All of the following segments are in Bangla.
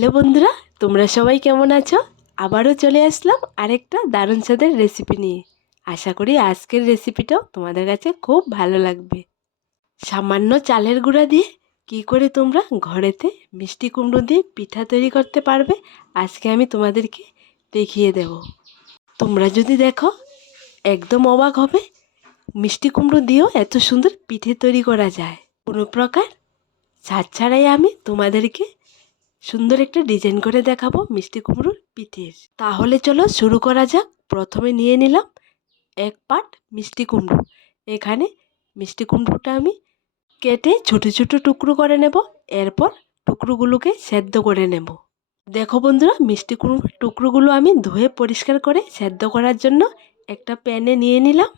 হ্যালো বন্ধুরা, তোমরা সবাই কেমন আছো? আবারও চলে আসলাম আরেকটা দারুণ স্বাদের রেসিপি নিয়ে। আশা করি আজকের রেসিপিটাও তোমাদের কাছে খুব ভালো লাগবে। সামান্য চালের গুঁড়া দিয়ে কি করে তোমরা ঘরেতে মিষ্টি কুমড়ো দিয়ে পিঠা তৈরি করতে পারবে, আজকে আমি তোমাদেরকে দেখিয়ে দেব। তোমরা যদি দেখো, একদম অবাক হবে, মিষ্টি কুমড়ো দিয়েও এত সুন্দর পিঠে তৈরি করা যায়। কোনো প্রকার ছাড় ছাড়াই আমি তোমাদেরকে সুন্দর একটা ডিজাইন করে দেখাবো মিষ্টি কুমড়োর পিঠের। তাহলে চলো শুরু করা যাক। প্রথমে নিয়ে নিলাম এক পাট মিষ্টি কুমড়ো। এখানে মিষ্টি কুমড়োটা আমি কেটে ছোটো ছোটো টুকরো করে নেব। এরপর টুকরোগুলোকে সেদ্ধ করে নেব। দেখো বন্ধুরা, মিষ্টি কুমড়োর টুকরোগুলো আমি ধুয়ে পরিষ্কার করে সেদ্ধ করার জন্য একটা প্যানে নিয়ে নিলাম।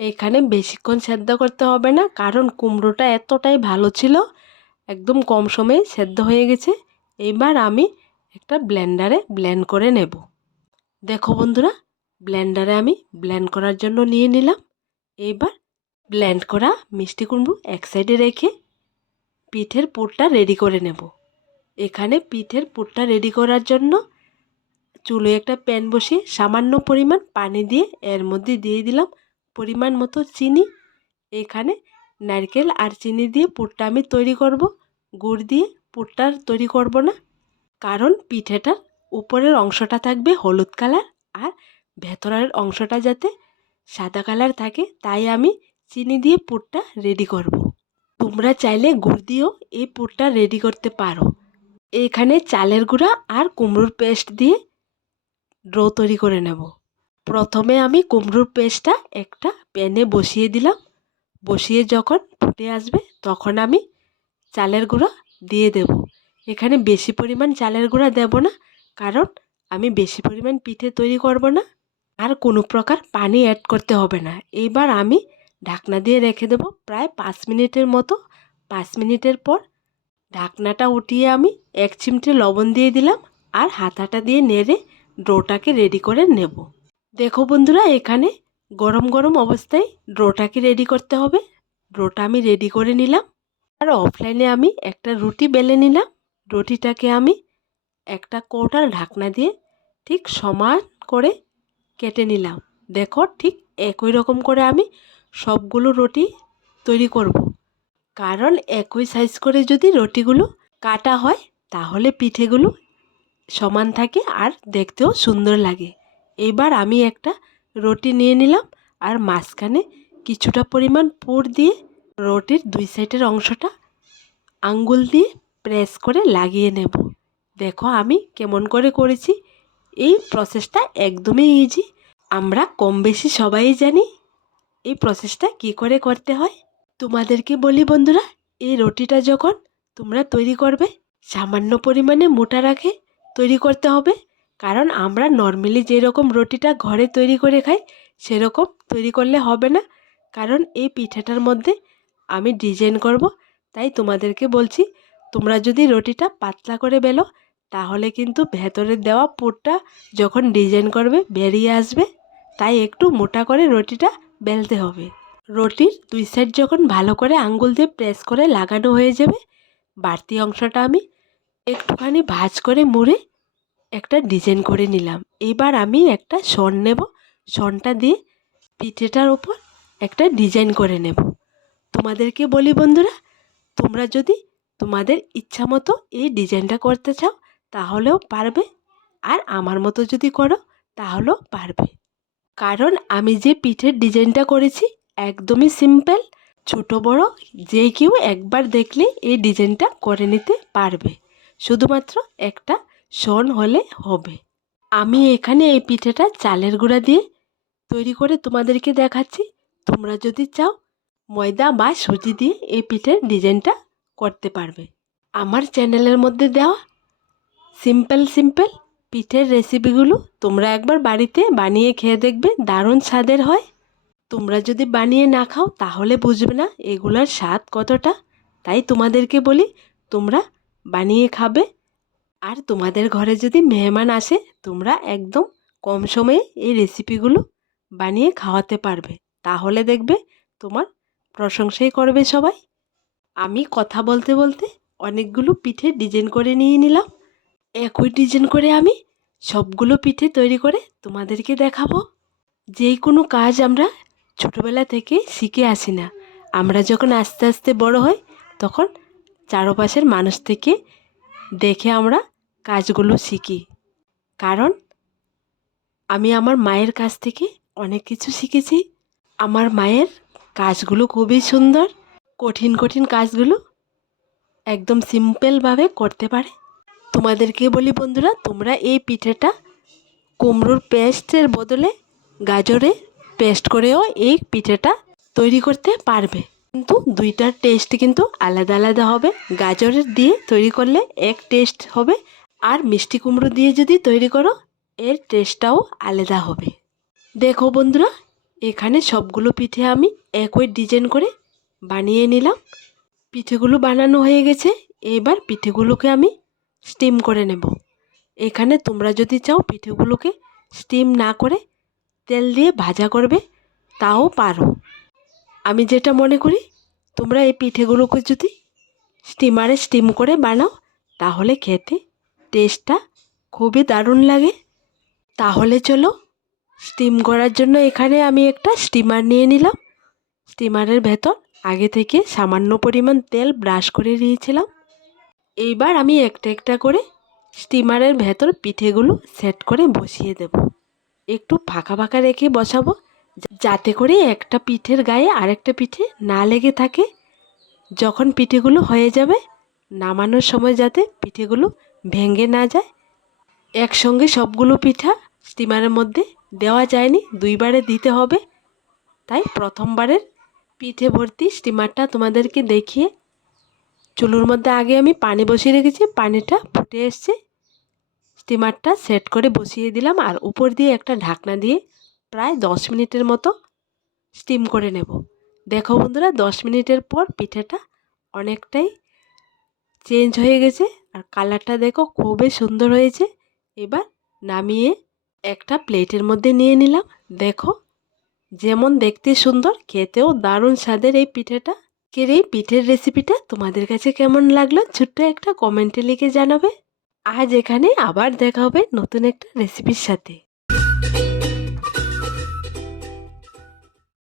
এখানে বেশিক্ষণ সেদ্ধ করতে হবে না, কারণ কুমড়োটা এতটাই ভালো ছিল, একদম কম সময়ে সেদ্ধ হয়ে গেছে। এইবার আমি একটা ব্লেন্ডারে ব্লেন্ড করে নেব। দেখো বন্ধুরা ব্লেন্ডারে আমি ব্লেন্ড করার জন্য নিয়ে নিলাম। এইবার ব্লেন্ড করা মিষ্টি কুমড়ো এক সাইডে রেখে পিঠের পুরটা রেডি করে নেব। এখানে পিঠের পুরটা রেডি করার জন্য চুলোয় একটা প্যান বসিয়ে সামান্য পরিমাণ পানি দিয়ে এর মধ্যে দিয়ে দিলাম পরিমাণ মতো চিনি। এখানে নারকেল আর চিনি দিয়ে পুরটা আমি তৈরি করব। গুড় দিয়ে পুরটা তৈরি করব না। কারণ পিঠেটার উপরের অংশটা থাকবে হলুদ কালার আর ভেতরের অংশটা যাতে সাদা কালার থাকে, তাই আমি চিনি দিয়ে পুরটা রেডি করব। তোমরা চাইলে গুড় দিয়েও এই পুরটা রেডি করতে পারো। এখানে চালের গুঁড়া আর কুমড়োর পেস্ট দিয়ে ড্রো তৈরি করে নেব। প্রথমে আমি কুমড়োর পেস্টটা একটা প্যানে বসিয়ে দিলাম। বসিয়ে যখন ফুটে আসবে, তখন আমি চালের গুঁড়া দিয়ে দেব। এখানে বেশি পরিমাণ চালের গুঁড়া দেব না, কারণ আমি বেশি পরিমাণ পিঠে তৈরি করব না। আর কোনো প্রকার পানি অ্যাড করতে হবে না। এইবার আমি ঢাকনা দিয়ে রেখে দেব প্রায় পাঁচ মিনিটের মতো। পাঁচ মিনিটের পর ঢাকনাটা উঠিয়ে আমি এক চিমটে লবণ দিয়ে দিলাম আর হাতাটা দিয়ে নেড়ে ডোটাকে রেডি করে নেব। দেখো বন্ধুরা, এখানে গরম গরম অবস্থায় ডোটাকে রেডি করতে হবে। ডোটা আমি রেডি করে নিলাম। আর অফলাইনে আমি একটা রুটি বেলে নিলাম। রুটিটাকে আমি একটা কৌটার ঢাকনা দিয়ে ঠিক সমান করে কেটে নিলাম। দেখো ঠিক একই রকম করে আমি সবগুলো রুটি তৈরি করব। কারণ একই সাইজ করে যদি রুটিগুলো কাটা হয়, তাহলে পিঠেগুলো সমান থাকে আর দেখতেও সুন্দর লাগে। এবার আমি একটা রুটি নিয়ে নিলাম আর মাঝখানে কিছুটা পরিমাণ পুর দিয়ে রুটির দুই সাইডের অংশটা আঙ্গুল দিয়ে প্রেস করে লাগিয়ে নেব। দেখো আমি কেমন করে করেছি। এই প্রসেসটা একদমই ইজি আমরা কম বেশি সবাই জানি এই প্রসেসটা কি করে করতে হয়। তোমাদেরকে বলি বন্ধুরা, এই রুটিটা যখন তোমরা তৈরি করবে, সামান্য পরিমাণে মোটা রাখে তৈরি করতে হবে। কারণ আমরা নর্মালি যেরকম রুটিটা ঘরে তৈরি করে খাই, সেরকম তৈরি করলে হবে না। কারণ এই পিঠাটার মধ্যে আমি ডিজাইন করব, তাই তোমাদেরকে বলছি, তোমরা যদি রুটিটা পাতলা করে বেলো, তাহলে কিন্তু ভেতরে দেওয়া পুরটা যখন ডিজাইন করবে বেরিয়ে আসবে, তাই একটু মোটা করে রুটিটা বেলতে হবে। রুটির দুই সাইড যখন ভালো করে আঙ্গুল দিয়ে প্রেস করে লাগানো হয়ে যাবে, বাড়তি অংশটা আমি একটুখানি ভাজ করে মুড়ে একটা ডিজাইন করে নিলাম। এবার আমি একটা সন নেব, সনটা দিয়ে পিঠেটার ওপর একটা ডিজাইন করে নেব। তোমাদেরকে বলি বন্ধুরা, তোমরা যদি তোমাদের ইচ্ছা মতো এই ডিজাইনটা করতে চাও, তাহলেও পারবে। আর আমার মতো যদি করো, তাহলেও পারবে। কারণ আমি যে পিঠের ডিজাইনটা করেছি, একদমই সিম্পল। ছোট, বড়, যে কেউ একবার দেখলে এই ডিজাইনটা করে নিতে পারবে। শুধুমাত্র একটা শন হলে হবে। আমি এখানে এই পিঠেটা চালের গুঁড়া দিয়ে তৈরি করে তোমাদেরকে দেখাচ্ছি। তোমরা যদি চাও ময়দা বা সুজি দিয়ে এই পিঠের ডিজাইনটা করতে পারবে। আমার চ্যানেলের মধ্যে দেওয়া সিম্পল সিম্পল পিঠের রেসিপিগুলো তোমরা একবার বাড়িতে বানিয়ে খেয়ে দেখবে, দারুণ স্বাদের হয়। তোমরা যদি বানিয়ে না খাও, তাহলে বুঝবে না এগুলোর স্বাদ কতটা। তাই তোমাদেরকে বলি, তোমরা বানিয়ে খাবে। আর তোমাদের ঘরে যদি মেহমান আসে, তোমরা একদম কম সময়ে এই রেসিপিগুলো বানিয়ে খাওয়াতে পারবে। তাহলে দেখবে তোমার প্রশংসাই করবে সবাই। আমি কথা বলতে বলতে অনেকগুলো পিঠে ডিজাইন করে নিয়ে নিলাম। একই ডিজাইন করে আমি সবগুলো পিঠে তৈরি করে তোমাদেরকে দেখাবো। যেই কোনো কাজ আমরা ছোটোবেলা থেকে শিখে আসি না। আমরা যখন আস্তে আস্তে বড় হই, তখন চারপাশের মানুষ থেকে দেখে আমরা কাজগুলো শিখি। কারণ আমি আমার মায়ের কাছ থেকে অনেক কিছু শিখেছি। আমার মায়ের কাজগুলো খুবই সুন্দর, কঠিন কঠিন কাজগুলো একদম সিম্পলভাবে করতে পারে। তোমাদেরকে বলি বন্ধুরা, তোমরা এই পিঠেটা কুমড়োর পেস্টের বদলে গাজরে পেস্ট করেও এই পিঠেটা তৈরি করতে পারবে। কিন্তু দুইটার টেস্ট কিন্তু আলাদা আলাদা হবে। গাজরের দিয়ে তৈরি করলে এক টেস্ট হবে আর মিষ্টি কুমড়ো দিয়ে যদি তৈরি করো, এর টেস্টটাও আলাদা হবে। দেখো বন্ধুরা এখানে সবগুলো পিঠে আমি একই ডিজাইন করে বানিয়ে নিলাম। পিঠেগুলো বানানো হয়ে গেছে, এবার পিঠেগুলোকে আমি স্টিম করে নেব। এখানে তোমরা যদি চাও পিঠেগুলোকে স্টিম না করে তেল দিয়ে ভাজা করবে, তাও পারো। আমি যেটা মনে করি, তোমরা এই পিঠেগুলোকে যদি স্টিমারে স্টিম করে বানাও, তাহলে খেতে টেস্টটা খুবই দারুণ লাগে। তাহলে চলো স্টিম করার জন্য এখানে আমি একটা স্টিমার নিয়ে নিলাম। স্টিমারের ভেতর আগে থেকে সামান্য পরিমাণ তেল ব্রাশ করে নিয়েছিলাম। এইবার আমি একটা একটা করে স্টিমারের ভেতর পিঠেগুলো সেট করে বসিয়ে দেব। একটু ফাঁকা ফাঁকা রেখে বসাবো, যাতে করে একটা পিঠের গায়ে আরেকটা পিঠে না লেগে থাকে। যখন পিঠেগুলো হয়ে যাবে, নামানোর সময় যাতে পিঠেগুলো ভেঙে না যায়। একসঙ্গে সবগুলো পিঠা স্টিমারের মধ্যে দেওয়া যায়নি, দুইবারে দিতে হবে। তাই প্রথমবারের পিঠে ভর্তি স্টিমারটা তোমাদেরকে দেখিয়ে চুলোর মধ্যে আগে আমি পানি বসিয়ে রেখেছি, পানিটা ফুটে এসছে। স্টিমারটা সেট করে বসিয়ে দিলাম আর উপর দিয়ে একটা ঢাকনা দিয়ে প্রায় দশ মিনিটের মতো স্টিম করে নেব। দেখো বন্ধুরা, দশ মিনিটের পর পিঠেটা অনেকটাই চেঞ্জ হয়ে গেছে আর কালারটা দেখো খুবই সুন্দর হয়েছে। এবার নামিয়ে একটা প্লেটের মধ্যে নিয়ে নিলাম। দেখো, যেমন দেখতে সুন্দর, খেতেও দারুণ স্বাদের এই পিঠেটা। কের এই পিঠের রেসিপিটা তোমাদের কাছে কেমন লাগল ছোট্ট একটা কমেন্টে লিখে জানাবে। আজ এখানে আবার দেখা হবে নতুন একটা রেসিপির সাথে।